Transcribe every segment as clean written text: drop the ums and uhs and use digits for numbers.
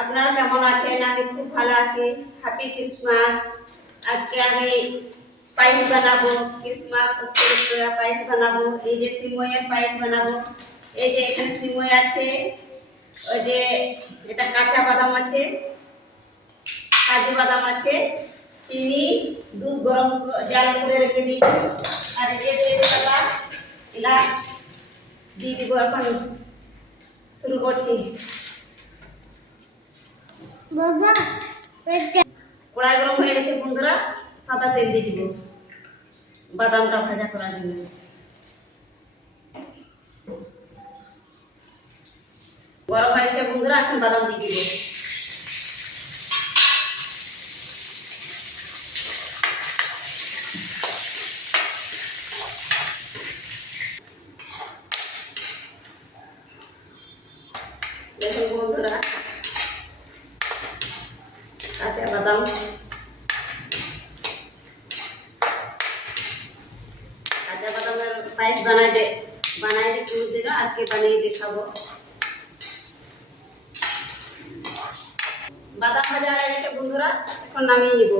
আপনারা কেমন আছেন? আমি খুব ভালো আছি। Happy Christmas. আজকে আমি পায়েস বানাবো, ক্রিসমাস উপলক্ষে পায়েস বানাবো। এই যে সিমইয়ের পায়েস বানাবো। এই যে এখানে সিমই আছে, ওই যে এটা কাঁচা বাদাম আছে, কাজু বাদাম আছে, চিনি, দুধ গরম জাল করে রেখে দিয়েছি, আর এই যে তেজপাতা, এলাচ দিয়ে দিব। এখন শুরু করছি। কড়াই গরম হয়ে গেছে বন্ধুরা, সাদা তেল দিয়ে দিব বাদামটা ভাজা করার জন্য। গরম হয়ে গেছে বন্ধুরা, এখন বাদাম দিয়ে দিব। দেখুন বন্ধুরা, কাঁচা বাদাম, কাঁচা বাদামের পায়েস বানাই কোনোদিনও, আজকে বানিয়ে দেখাবো। বাদাম ভাজা হয়ে গেছে বন্ধুরা, এখন নামিয়ে নিব।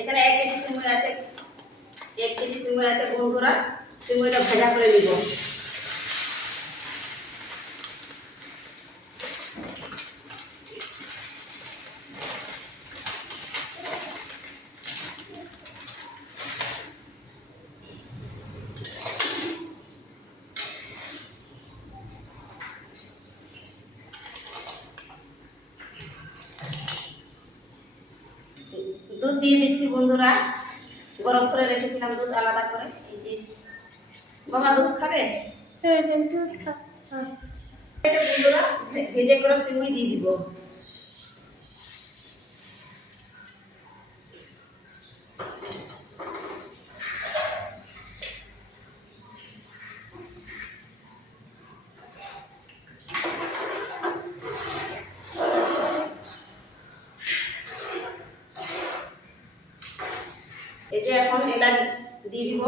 এখানে 1 কেজি সিমই আছে, 1 কেজি সিমই আছে বন্ধুরা। সিমইটা ভাজা করে নিব। দুধ দিয়ে দিচ্ছি বন্ধুরা, গরম করে রেখেছিলাম দুধ আলাদা করে। এই যে বাবা দুধ খাবে? দুধ খাবে বন্ধুরা। ভেজে করে সিমই দিয়ে দিব। এই যে এখন এলাচ দিয়ে দিব।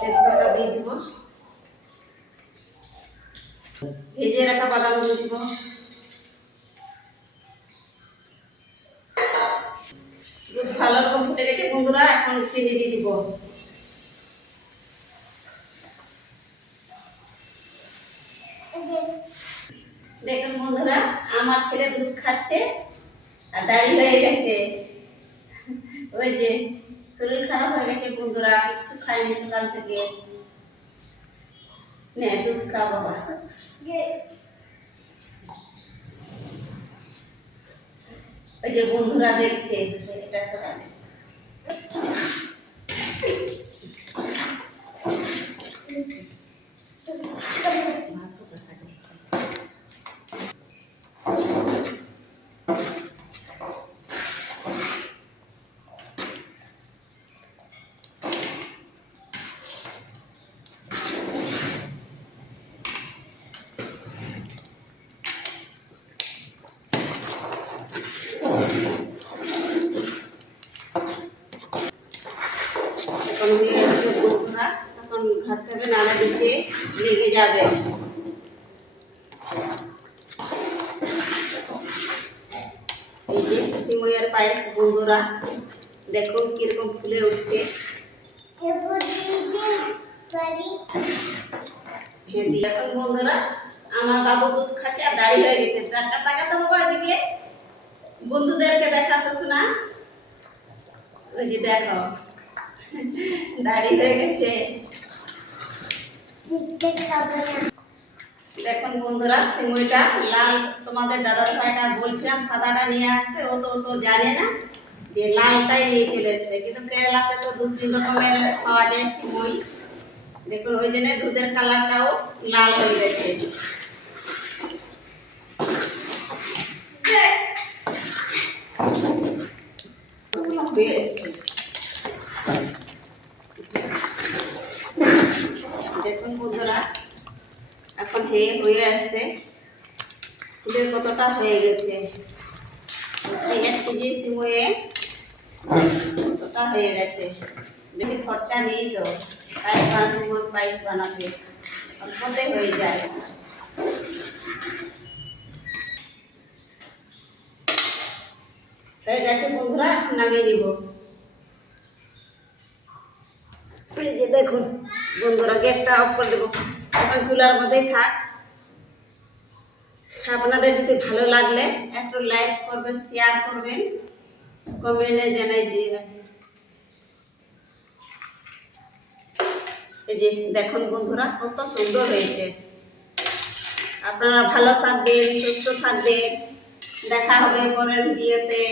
তেজপাতা দিয়ে দিব। ভেজে রাখা বাদাম দিয়ে দিব। দুধ ভালো রকম ফুটে গেছে বন্ধুরা, এখন চিনি দিয়ে দিব। দেখুন বন্ধুরা, আমার ছেলে দুধ খাচ্ছে আর দাড়ি হয়ে গেছে। ওই যে শরীর খারাপ হয়ে গেছে বন্ধুরা, কিচ্ছু খায়নি সকাল থেকে। নে দুধ খা বাবা। ওই যে বন্ধুরা দেখছে, এটা সকালে এখন হয়ে আসছে বন্ধুরা, তখন ঘাটতে হবে, নালা নিচে লেগে যাবে। এই যে সিমইয়ের পায়েস বন্ধুরা, দেখুন কিরকম ফুলে উঠছে। এখন বন্ধুরা, আমার বাবু দুধ খাচ্ছে আর দাড়ি হয়ে গেছে। তাকাতে বাবা ওইদিকে, বন্ধুদেরকে দেখাতো না। ওই যে দেখো, দাড়ি হয়ে গেছে। দেখুন বন্ধুরা, সিমইটা লাল, তোমাদের দাদা ভাইটা বলছিলাম সাদাটা নিয়ে আসতে, ও তো জানে না যে লালটাই নিয়ে চলে এসছে। কিন্তু কেরালাতে তো 2-3 রকমের পাওয়া যায় সিমই। দেখুন ওই জন্য দুধের কালারটাও লাল হয়ে গেছে। হয়ে এসছে। দেখুন বন্ধুরা, এখন হয়ে আসছে। ফুলে কতটা হয়ে গেছে। এই 1 কেজি সিময়ে কতটা হয়ে গেছে। বেশি খরচা নেই তো, তাই সিমই পায়েস বানাতে অল্পতে হয়ে যায়। হয়ে গেছে বন্ধুরা, এখন নামিয়ে নিব। এই যে দেখুন বন্ধুরা, গ্যাসটা অফ করে দেবো। এখন চুলার মধ্যেই থাক। আপনাদের যদি ভালো লাগলে একটু লাইক করবেন, শেয়ার করবেন, কমেন্টে জানাই দিবেন। এই যে দেখুন বন্ধুরা, কত সুন্দর হয়েছে। আপনারা ভালো থাকবেন, সুস্থ থাকবেন। দেখা হবে পরের ভিডিওতে।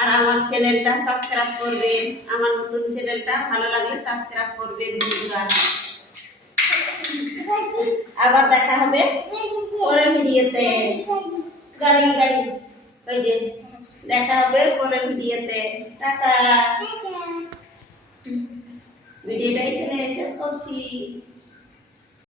আর আমার চ্যানেলটা সাবস্ক্রাইব করবেন। আমার নতুন চ্যানেলটা ভালো লাগলে সাবস্ক্রাইব করবেন বন্ধুরা। আবার দেখা হবে পরের ভিডিওতে। গাড়ি গাড়ি, ওই যে দেখা হবে পরের ভিডিওতে। টাটা। ভিডিওটা এখানে শেষ করছি।